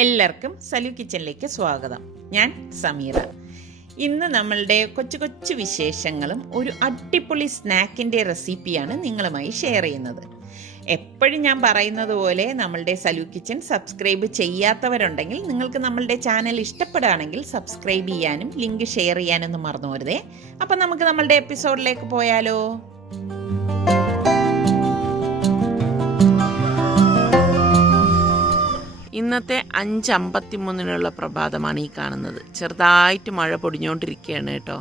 എല്ലാവർക്കും സലു കിച്ചണിലേക്ക് സ്വാഗതം. ഞാൻ സമീറ. ഇന്ന് നമ്മളുടെ കൊച്ചു കൊച്ചു വിശേഷങ്ങളും ഒരു അടിപൊളി സ്നാക്കിൻ്റെ റെസിപ്പിയാണ് നിങ്ങളുമായി ഷെയർ ചെയ്യുന്നത്. എപ്പോഴും ഞാൻ പറയുന്നത് പോലെ നമ്മളുടെ സലു കിച്ചൺ സബ്സ്ക്രൈബ് ചെയ്യാത്തവരുണ്ടെങ്കിൽ നിങ്ങൾക്ക് നമ്മളുടെ ചാനൽ ഇഷ്ടപ്പെടുകയാണെങ്കിൽ സബ്സ്ക്രൈബ് ചെയ്യാനും ലിങ്ക് ഷെയർ ചെയ്യാനൊന്നും മറന്നു പോരുതേ. അപ്പം നമുക്ക് നമ്മളുടെ എപ്പിസോഡിലേക്ക് പോയാലോ? ഇന്നത്തെ 5:53 പ്രഭാതമാണ് ഈ കാണുന്നത്. ചെറുതായിട്ട് മഴ പൊടിഞ്ഞുകൊണ്ടിരിക്കുകയാണ് കേട്ടോ.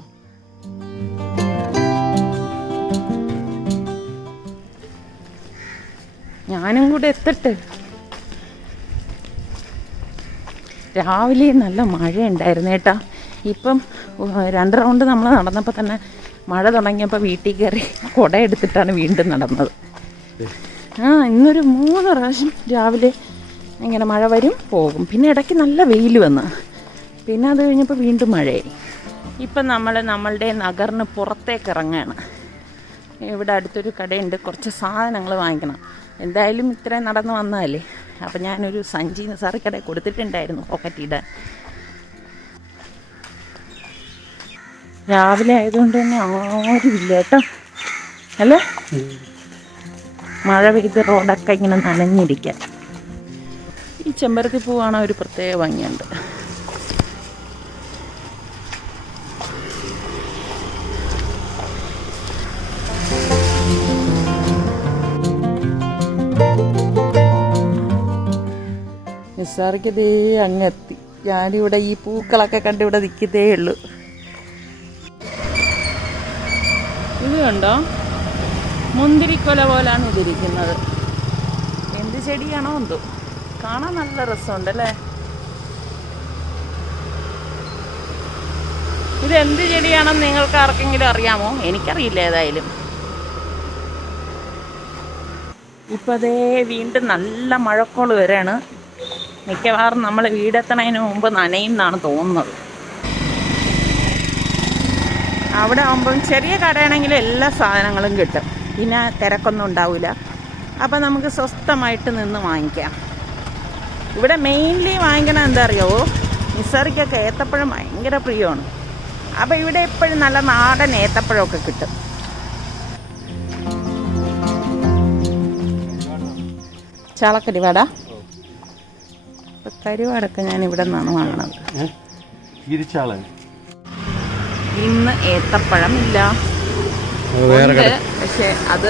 ഞാനും കൂടെ എത്തട്ടെ. രാവിലെ നല്ല മഴ ഉണ്ടായിരുന്നു കേട്ടോ. ഇപ്പം 2 റൗണ്ട് നമ്മൾ നടന്നപ്പോൾ തന്നെ മഴ തുടങ്ങിയപ്പോൾ വീട്ടിൽ കയറി കുട എടുത്തിട്ടാണ് വീണ്ടും നടന്നത്. ഇന്നൊരു 3 പ്രാവശ്യം രാവിലെ ഇങ്ങനെ മഴ വരും പോകും, പിന്നെ ഇടയ്ക്ക് നല്ല വെയിൽ വന്ന്, പിന്നെ അത് കഴിഞ്ഞപ്പോൾ വീണ്ടും മഴയായി. ഇപ്പം നമ്മളുടെ നഗറിന് പുറത്തേക്ക് ഇറങ്ങുകയാണ്. ഇവിടെ അടുത്തൊരു കടയുണ്ട്, കുറച്ച് സാധനങ്ങൾ വാങ്ങിക്കണം. എന്തായാലും ഇത്രയും നടന്ന് വന്നതല്ലേ, അപ്പം ഞാനൊരു സഞ്ചി നിസാർക്കട കൊടുത്തിട്ടുണ്ടായിരുന്നു പോക്കറ്റിടാൻ. രാവിലെ ആയതുകൊണ്ട് തന്നെ ആരുമില്ല കേട്ടോ, അല്ലേ? മഴ പെയ്ത് റോഡൊക്കെ ഇങ്ങനെ നനഞ്ഞിരിക്കാൻ. ഈ ചെമ്പരത്തി പൂവാണ് ഒരു പ്രത്യേക ഭംഗിയുണ്ട്. നിസാർക്ക് ദേ അങ്ങെത്തി. ഞാനിവിടെ ഈ പൂക്കളൊക്കെ കണ്ട് ഇവിടെ നിൽക്കുന്നേ ഉള്ളൂ. ഇത് കണ്ടോ, മുന്തിരിക്കൊല പോലാണ് ഇതിരിക്കുന്നത്. എന്ത് ചെടിയാണോ എന്തോ, കാണാൻ നല്ല രസമുണ്ടല്ലേ. ഇത് എന്ത് ചെടിയാണെന്ന് നിങ്ങൾക്ക് ആർക്കെങ്കിലും അറിയാമോ? എനിക്കറിയില്ല. ഏതായാലും ഇപ്പം അതേ വീണ്ടും നല്ല മഴക്കോള് വരെയാണ്. മിക്കവാറും നമ്മൾ വീടെത്തണതിന് മുമ്പ് നനയും എന്നാണ് തോന്നുന്നത്. അവിടെ ആകുമ്പം ചെറിയ കടയാണെങ്കിലും എല്ലാ സാധനങ്ങളും കിട്ടും, പിന്നെ തിരക്കൊന്നും ഉണ്ടാവില്ല. അപ്പം നമുക്ക് സ്വസ്ഥമായിട്ട് നിന്ന് വാങ്ങിക്കാം. ഇവിടെ മെയിൻലി വാങ്ങിക്കണത് എന്താ അറിയാമോ? നിസാർക്കൊക്കെ ഏത്തപ്പഴം ഭയങ്കര പ്രിയമാണ്. അപ്പം ഇവിടെ എപ്പോഴും നല്ല നാടൻ ഏത്തപ്പഴമൊക്കെ കിട്ടും. ചാളക്കരുവാട, കരുവാടൊക്കെ ഞാൻ ഇവിടെ നിന്നാണ് വാങ്ങുന്നത്. ഇന്ന് ഏത്തപ്പഴം ഇല്ല, പക്ഷെ അത്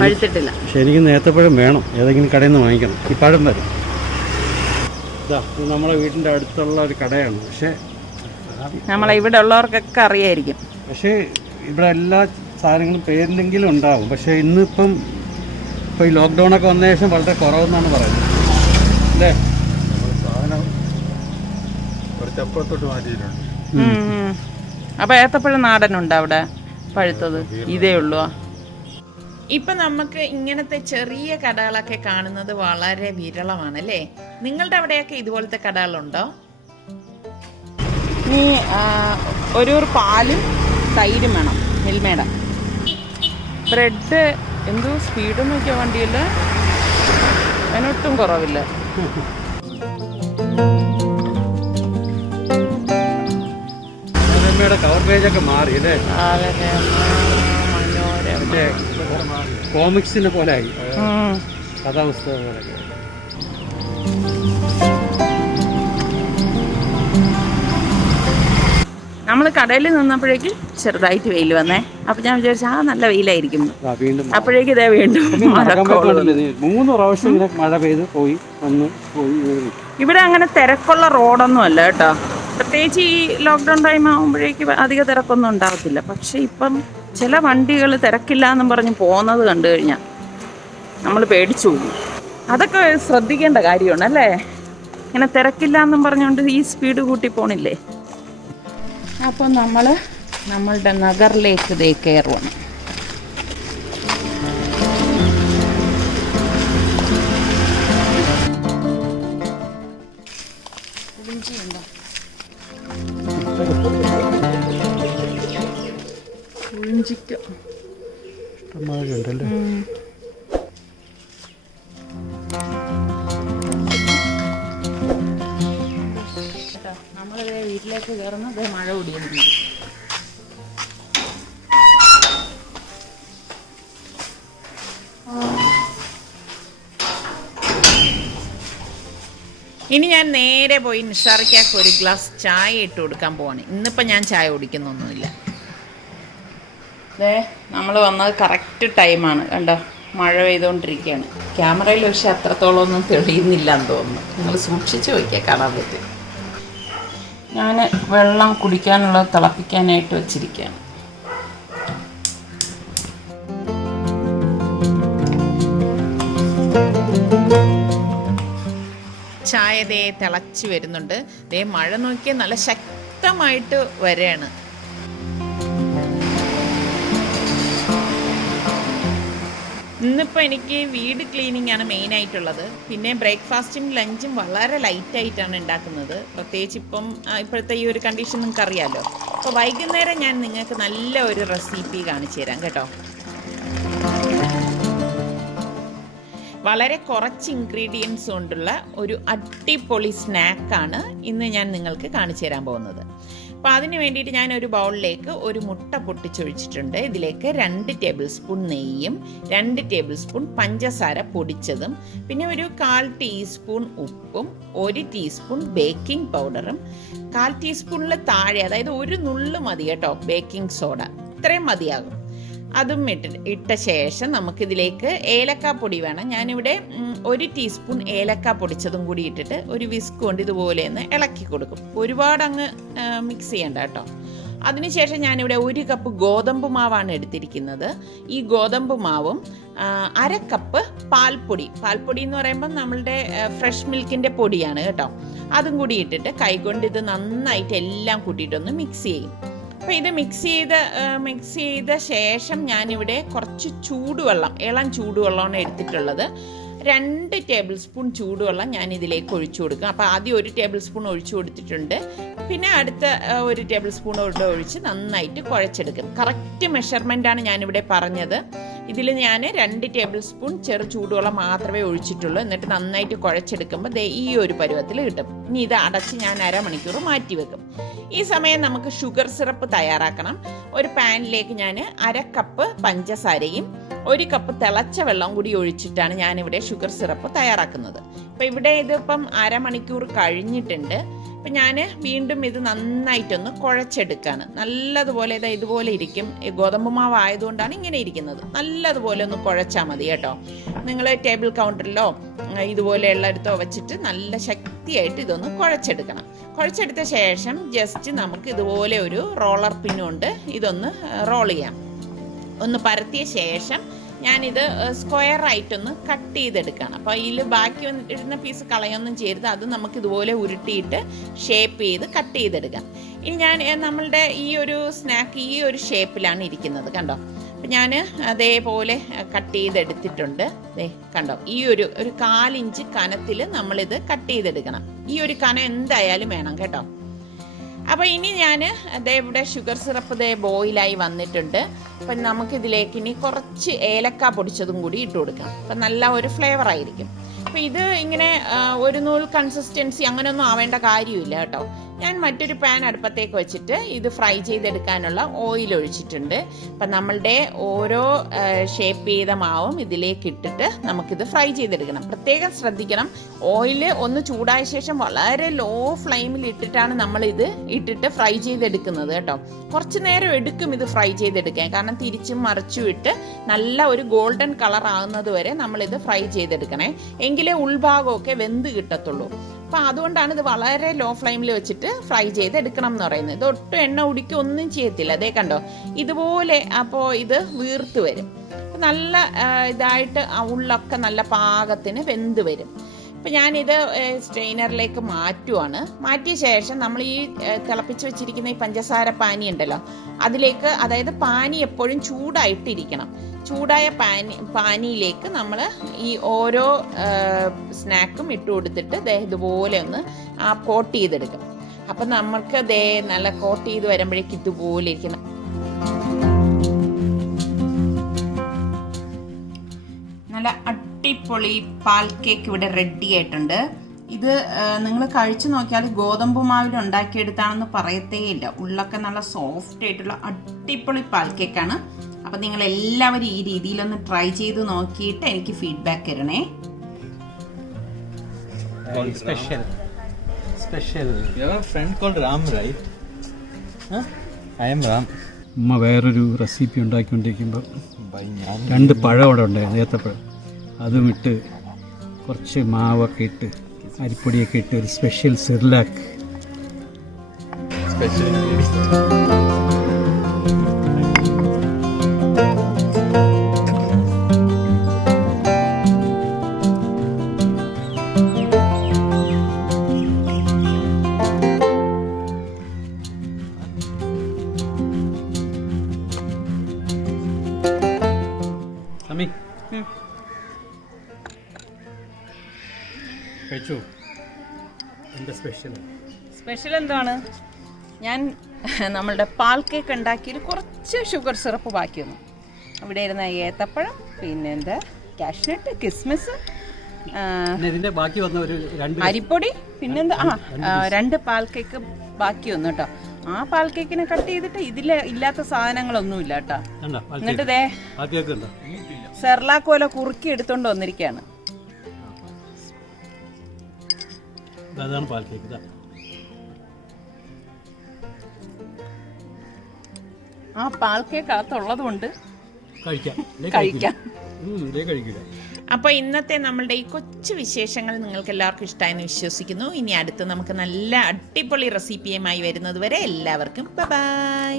പഴുത്തിട്ടില്ല. ശരിക്കും ഏത്തപ്പഴം വേണം, ഏതെങ്കിലും കടയിൽ നിന്ന് വാങ്ങിക്കണം. ഈ പഴം വരും. ഇത് നമ്മളെ വീടിൻ്റെ അടുത്തുള്ള ഒരു കടയാണ്, പക്ഷേ നമ്മളെ ഇവിടെ ഉള്ളവർക്കൊക്കെ അറിയായിരിക്കും. പക്ഷേ ഇവിടെ എല്ലാ സാധനങ്ങളും പേരിലെങ്കിലും ഉണ്ടാവും. പക്ഷേ ഇന്നിപ്പം ഈ ലോക്ക്ഡൗണൊക്കെ വന്ന ശേഷം വളരെ കുറവെന്നാണ് പറയുന്നത്, അല്ലേ? സാധനം കുറച്ചപ്പുറത്തോട്ട് മാറ്റിയിട്ടുണ്ട്. അപ്പം ഏത്തപ്പഴം നാടനുണ്ട് അവിടെ പഴുത്തത്? ഇതേ ഉള്ളൂ. ഇപ്പം നമുക്ക് ഇങ്ങനത്തെ ചെറിയ കടകളൊക്കെ കാണുന്നത് വളരെ വിരളമാണല്ലേ. നിങ്ങളുടെ അവിടെയൊക്കെ ഇതുപോലത്തെ കടകളുണ്ടോ? ഈ ഒരു പാലും തൈരും വേണം, മിൽമേട. ബ്രെഡ് എന്തോ സ്പീഡ് നോക്കിയ വണ്ടിയില്ല, അതിനൊട്ടും കുറവില്ല. കവർ പേജൊക്കെ മാറി അല്ലേ, കോമിക്സിനെ പോലെ ആയി, കഥാപുസ്തകങ്ങളൊക്കെ. നമ്മൾ കടയിൽ നിന്നപ്പോഴേക്ക് ചെറുതായിട്ട് വെയിൽ വന്നേ. അപ്പൊ ഞാൻ വിചാരിച്ചു നല്ല വെയിലായിരിക്കും. അപ്പോഴേക്ക് ഇതേ വീണ്ടും 3 പ്രാവശ്യം ഇങ്ങനെ മഴ പെയ്ത് പോയി വന്ന് പോയി. ഇവിടെ അങ്ങനെ തിരക്കുള്ള റോഡൊന്നും അല്ല കേട്ടോ. പ്രത്യേകിച്ച് ഈ ലോക്ക്ഡൗൺ ടൈം ആകുമ്പോഴേക്ക് അധിക തിരക്കൊന്നും ഉണ്ടാകത്തില്ല. പക്ഷെ ഇപ്പം ചില വണ്ടികൾ തിരക്കില്ല എന്നും പറഞ്ഞ് പോകുന്നത് കണ്ടു കഴിഞ്ഞാൽ നമ്മൾ പേടിച്ചു പോകും. അതൊക്കെ ശ്രദ്ധിക്കേണ്ട കാര്യമാണ് അല്ലേ. ഇങ്ങനെ തിരക്കില്ല എന്നും പറഞ്ഞുകൊണ്ട് ഈ സ്പീഡ് കൂട്ടി പോണില്ലേ. അപ്പോൾ നമ്മളുടെ നഗറിലേക്ക് ദേ കയറുവാണ്. ഇഷ്ടംമാതിരിയുണ്ടല്ലേ. വീട്ടിലേക്ക് കയറുന്നത് മഴ ഓടിയുന്നുണ്ട്. ഇനി ഞാൻ നേരെ പോയി നിസാർക്കയ്ക്ക് ഒരു ഗ്ലാസ് ചായ ഇട്ട് കൊടുക്കാൻ പോവാണ്. ഇന്നിപ്പോൾ ഞാൻ ചായ കുടിക്കുന്നൊന്നുമില്ല. അതെ, നമ്മൾ വന്നത് കറക്റ്റ് ടൈമാണ്. കണ്ടോ, മഴ പെയ്തുകൊണ്ടിരിക്കുകയാണ്. ക്യാമറയിൽ പക്ഷെ അത്രത്തോളം ഒന്നും തെളിയുന്നില്ല എന്ന് തോന്നുന്നു. നിങ്ങൾ സൂക്ഷിച്ച് വയ്ക്കുക, കാണാൻ പറ്റും. ഞാൻ വെള്ളം കുടിക്കാനുള്ളത് തിളപ്പിക്കാനായിട്ട് വെച്ചിരിക്കുകയാണ്. ചായ ദേ തിളച്ച് വരുന്നുണ്ട്. ദേ മഴ നോക്കിയാൽ നല്ല ശക്തമായിട്ട് വരെയാണ്. ഇന്നിപ്പോൾ എനിക്ക് വീട് ക്ലീനിങ് ആണ് മെയിനായിട്ടുള്ളത്. പിന്നെ ബ്രേക്ക്ഫാസ്റ്റും ലഞ്ചും വളരെ ലൈറ്റായിട്ടാണ് ഉണ്ടാക്കുന്നത്. പ്രത്യേകിച്ച് ഇപ്പോഴത്തെ ഈ ഒരു കണ്ടീഷൻ നിങ്ങൾക്ക് അറിയാമല്ലോ. അപ്പോൾ വൈകുന്നേരം ഞാൻ നിങ്ങൾക്ക് നല്ല ഒരു റെസിപ്പി കാണിച്ചു തരാം കേട്ടോ. വളരെ കുറച്ച് ഇൻഗ്രീഡിയൻസ് കൊണ്ടുള്ള ഒരു അടിപൊളി സ്നാക്കാണ് ഇന്ന് ഞാൻ നിങ്ങൾക്ക് കാണിച്ചു തരാൻ പോകുന്നത്. അപ്പോൾ അതിന് വേണ്ടിയിട്ട് ഞാൻ ഒരു ബൗളിലേക്ക് ഒരു മുട്ട പൊട്ടിച്ചൊഴിച്ചിട്ടുണ്ട്. ഇതിലേക്ക് 2 ടേബിൾ സ്പൂൺ നെയ്യും 2 ടേബിൾ സ്പൂൺ പഞ്ചസാര പൊടിച്ചതും പിന്നെ ഒരു 1/4 ടീസ്പൂൺ ഉപ്പും 1 ടീസ്പൂൺ ബേക്കിംഗ് പൗഡറും 1/4 ടീസ്പൂണിൽ താഴെ, അതായത് ഒരു നുള്ളു മതി കേട്ടോ ബേക്കിംഗ് സോഡ, ഇത്രയും മതിയാകും. അതും ഇട്ട ശേഷം നമുക്കിതിലേക്ക് ഏലക്കാപ്പൊടി വേണം. ഞാനിവിടെ 1 ടീസ്പൂൺ ഏലക്ക പൊടിച്ചതും കൂടി ഇട്ടിട്ട് ഒരു വിസ്ക് കൊണ്ട് ഇതുപോലെ ഒന്ന് ഇളക്കി കൊടുക്കും. ഒരുപാട് അങ്ങ് മിക്സ് ചെയ്യണ്ട കേട്ടോ. അതിനുശേഷം ഞാനിവിടെ 1 കപ്പ് ഗോതമ്പ് മാവാണ് എടുത്തിരിക്കുന്നത്. ഈ ഗോതമ്പ് മാവും 1/2 കപ്പ് പാൽപ്പൊടി എന്ന് പറയുമ്പോൾ നമ്മളുടെ ഫ്രഷ് മിൽക്കിൻ്റെ പൊടിയാണ് കേട്ടോ. അതും കൂടി ഇട്ടിട്ട് കൈകൊണ്ട് ഇത് നന്നായിട്ട് എല്ലാം കൂട്ടിയിട്ടൊന്ന് മിക്സ് ചെയ്യും. അപ്പോൾ ഇത് മിക്സ് ചെയ്ത ശേഷം ഞാനിവിടെ കുറച്ച് ചൂടുവെള്ളം, ഇളം ചൂടുവെള്ളമാണ് എടുത്തിട്ടുള്ളത്. 2 ടേബിൾ സ്പൂൺ ചൂടുവെള്ളം ഞാൻ ഇതിലേക്ക് ഒഴിച്ചു കൊടുക്കും. അപ്പോൾ ആദ്യം 1 ടേബിൾ സ്പൂൺ ഒഴിച്ചു കൊടുത്തിട്ടുണ്ട്. പിന്നെ അടുത്ത 1 ടേബിൾ സ്പൂൺ ഒഴിച്ച് നന്നായിട്ട് കുഴച്ചെടുക്കും. കറക്റ്റ് മെഷർമെൻ്റാണ് ഞാനിവിടെ പറഞ്ഞത്. ഇതിൽ ഞാൻ 2 ടേബിൾ സ്പൂൺ ചെറു ചൂടുവെള്ളം മാത്രമേ ഒഴിച്ചിട്ടുള്ളൂ. എന്നിട്ട് നന്നായിട്ട് കുഴച്ചെടുക്കുമ്പോൾ ഈ ഒരു പരുവത്തിൽ കിട്ടും. ഇനി ഇത് അടച്ച് ഞാൻ അരമണിക്കൂർ മാറ്റി വെക്കും. ഈ സമയം നമുക്ക് ഷുഗർ സിറപ്പ് തയ്യാറാക്കണം. ഒരു പാനിലേക്ക് ഞാൻ 1/2 കപ്പ് പഞ്ചസാരയും 1 കപ്പ് തിളച്ച വെള്ളം കൂടി ഒഴിച്ചിട്ടാണ് ഞാനിവിടെ ഷുഗർ സിറപ്പ് തയ്യാറാക്കുന്നത്. അപ്പോൾ ഇവിടെ ഇതിപ്പം അരമണിക്കൂർ കഴിഞ്ഞിട്ടുണ്ട്. അപ്പം ഞാൻ വീണ്ടും ഇത് നന്നായിട്ടൊന്ന് കുഴച്ചെടുക്കുകയാണ്. നല്ലതുപോലെ ഇതുപോലെ ഇരിക്കും. ഗോതമ്പ് മാവ് ആയതുകൊണ്ടാണ് ഇങ്ങനെ ഇരിക്കുന്നത്. നല്ലതുപോലെ ഒന്ന് കുഴച്ചാൽ മതി കേട്ടോ. നിങ്ങൾ ടേബിൾ കൗണ്ടറിലോ ഇതുപോലെയുള്ളിടത്തോ വെച്ചിട്ട് നല്ല ശക്തിയായിട്ട് ഇതൊന്ന് കുഴച്ചെടുക്കണം. കുഴച്ചെടുത്ത ശേഷം ജസ്റ്റ് നമുക്ക് ഇതുപോലെ ഒരു റോളർ പിന്നുകൊണ്ട് ഇതൊന്ന് റോൾ ചെയ്യാം. ഒന്ന് പരത്തിയ ശേഷം ഞാനിത് സ്ക്വയറായിട്ടൊന്ന് കട്ട് ചെയ്തെടുക്കുകയാണ്. അപ്പോൾ ഇതിൽ ബാക്കി ഇടുന്ന പീസ് കളയൊന്നും ചെയ്യരുത്. അത് നമുക്ക് ഇതുപോലെ ഉരുട്ടിയിട്ട് ഷേപ്പ് ചെയ്ത് കട്ട് ചെയ്തെടുക്കാം. ഇനി ഞാൻ നമ്മളുടെ ഈ ഒരു സ്നാക്ക് ഈ ഒരു ഷേപ്പിലാണ് ഇരിക്കുന്നത് കണ്ടോ. അപ്പം ഞാൻ അതേപോലെ കട്ട് ചെയ്തെടുത്തിട്ടുണ്ട്. കണ്ടോ, ഈ ഒരു 1/4 ഇഞ്ച് കനത്തിൽ നമ്മളിത് കട്ട് ചെയ്തെടുക്കണം. ഈ ഒരു കനം എന്തായാലും വേണം കേട്ടോ. അപ്പോൾ ഇനി ഞാൻ ഇവിടെ ഷുഗർ സിറപ്പ് ബോയിലായി വന്നിട്ടുണ്ട്. അപ്പം നമുക്കിതിലേക്ക് ഇനി കുറച്ച് ഏലക്ക പൊടിച്ചതും കൂടി ഇട്ട് കൊടുക്കാം. അപ്പം നല്ല ഒരു ഫ്ലേവർ ആയിരിക്കും. അപ്പോൾ ഇത് ഇങ്ങനെ ഒരു നൂൽ കൺസിസ്റ്റൻസി അങ്ങനെയൊന്നും ആവേണ്ട കാര്യമില്ല കേട്ടോ. ഞാൻ മറ്റൊരു പാൻ അടുപ്പത്തേക്ക് വെച്ചിട്ട് ഇത് ഫ്രൈ ചെയ്തെടുക്കാനുള്ള ഓയിൽ ഒഴിച്ചിട്ടുണ്ട്. അപ്പം നമ്മളുടെ ഓരോ ഷേപ്പ് ചെയ്ത മാവും ഇതിലേക്ക് ഇട്ടിട്ട് നമുക്കിത് ഫ്രൈ ചെയ്തെടുക്കണം. പ്രത്യേകം ശ്രദ്ധിക്കണം, ഓയിൽ ഒന്ന് ചൂടായ ശേഷം വളരെ ലോ ഫ്ലെയിമിൽ ഇട്ടിട്ടാണ് നമ്മളിത് ഇട്ടിട്ട് ഫ്രൈ ചെയ്തെടുക്കുന്നത് കേട്ടോ. കുറച്ച് നേരം എടുക്കും ഇത് ഫ്രൈ ചെയ്തെടുക്കാൻ. കാരണം തിരിച്ചും മറിച്ചും ഇട്ട് നല്ല ഒരു ഗോൾഡൻ കളർ ആകുന്നത് വരെ നമ്മളിത് ഫ്രൈ ചെയ്തെടുക്കണേ. എങ്കിലേ ഉൾഭാഗമൊക്കെ വെന്ത് കിട്ടത്തുള്ളൂ. അപ്പം അതുകൊണ്ടാണ് ഇത് വളരെ ലോ ഫ്ലെയിമിൽ വെച്ചിട്ട് ഫ്രൈ ചെയ്തെടുക്കണം എന്ന് പറയുന്നത്. ഇത് ഒട്ടും എണ്ണ ഉടിക്കുക ഒന്നും ചെയ്യത്തില്ല. അതേ കണ്ടോ ഇതുപോലെ. അപ്പോൾ ഇത് വീർത്ത് വരും. നല്ല ഇതായിട്ട് ഉള്ളൊക്കെ നല്ല പാകത്തിന് വെന്ത് വരും. അപ്പം ഞാനിത് സ്ട്രെയിനറിലേക്ക് മാറ്റുവാണ്. മാറ്റിയ ശേഷം നമ്മൾ ഈ തിളപ്പിച്ച് വെച്ചിരിക്കുന്ന ഈ പഞ്ചസാര പാനി ഉണ്ടല്ലോ അതിലേക്ക്, അതായത് പാനി എപ്പോഴും ചൂടായിട്ടിരിക്കണം. ചൂടായ പാനിയിലേക്ക് നമ്മൾ ഈ ഓരോ സ്നാക്കും ഇട്ട് കൊടുത്തിട്ട് ഇതുപോലെ ഒന്ന് കോട്ട് ചെയ്തെടുക്കും. അപ്പം നമുക്ക് നല്ല കോട്ട് ചെയ്ത് വരുമ്പോഴേക്ക് ഇതുപോലെ ഇരിക്കുന്ന നല്ല അടിപൊളി പാൽ കേക്ക് ഇവിടെ റെഡി ആയിട്ടുണ്ട്. ഇത് നിങ്ങൾ കഴിച്ചു നോക്കിയാൽ ഗോതമ്പ് മാവിൽ ഉണ്ടാക്കിയെടുത്താണെന്ന് പറയത്തേയില്ല. ഉള്ളൊക്കെ നല്ല സോഫ്റ്റ് ആയിട്ടുള്ള അടിപൊളി പാൽ കേക്കാണ്. അപ്പം നിങ്ങൾ എല്ലാവരും ഈ രീതിയിലൊന്ന് ട്രൈ ചെയ്ത് നോക്കിയിട്ട് എനിക്ക് ഫീഡ്ബാക്ക് തരണേ. Special. You have a friend called Ram, right? Huh? I am Ram. ഉമ്മ വേറൊരു റെസിപ്പി ഉണ്ടാക്കിക്കൊണ്ടിരിക്കുമ്പോൾ 2 പഴം അവിടെ ഉണ്ടായിരുന്നു, ഏത്തപ്പഴം. അതും ഇട്ട് കുറച്ച് മാവൊക്കെ ഇട്ട് അരിപ്പൊടിയൊക്കെ ഇട്ട് ഒരു സ്പെഷ്യൽ സെർലാക്ക്. Special. അമ്മി കഴിച്ചു. എന്താ സ്പെഷ്യൽ എന്താണ്? ഞാൻ നമ്മളുടെ പാൽ കേക്ക് ഉണ്ടാക്കിയിൽ കുറച്ച് ഷുഗർ സിറപ്പ് ബാക്കി വന്നു. അവിടെ ഇരുന്ന ഏത്തപ്പഴം, പിന്നെ എന്താ കാഷ്നട്ട്, കിസ്മിസ്, ഇതിന്റെ ബാക്കി വന്ന ഒരു 2 അരിപ്പൊടി, പിന്നെന്താ 2 പാൽ കേക്ക് ബാക്കി വന്നു കേട്ടോ. ആ പാൽ കേക്കിനെ കട്ട് ചെയ്തിട്ട് ഇതിൽ ഇല്ലാത്ത സാധനങ്ങളൊന്നുമില്ല കേട്ടോ. എന്നിട്ട് ദേ സെർലാക്ക് പോലെ കുറുക്കി എടുത്തോണ്ട് വന്നിരിക്കുകയാണ്. അതാണ് പാൽ കേക്ക്. ആ പാൽ കേക്ക് അകത്തുള്ളത് കൊണ്ട് കഴിക്കാം. അപ്പോൾ ഇന്നത്തെ നമ്മളുടെ ഈ കൊച്ചു വിശേഷങ്ങൾ നിങ്ങൾക്ക് എല്ലാവർക്കും ഇഷ്ടമായെന്ന് വിശ്വസിക്കുന്നു. ഇനി അടുത്ത് നമുക്ക് നല്ല അടിപൊളി റെസിപ്പിയുമായി വരുന്നത് വരെ എല്ലാവർക്കും ബൈ.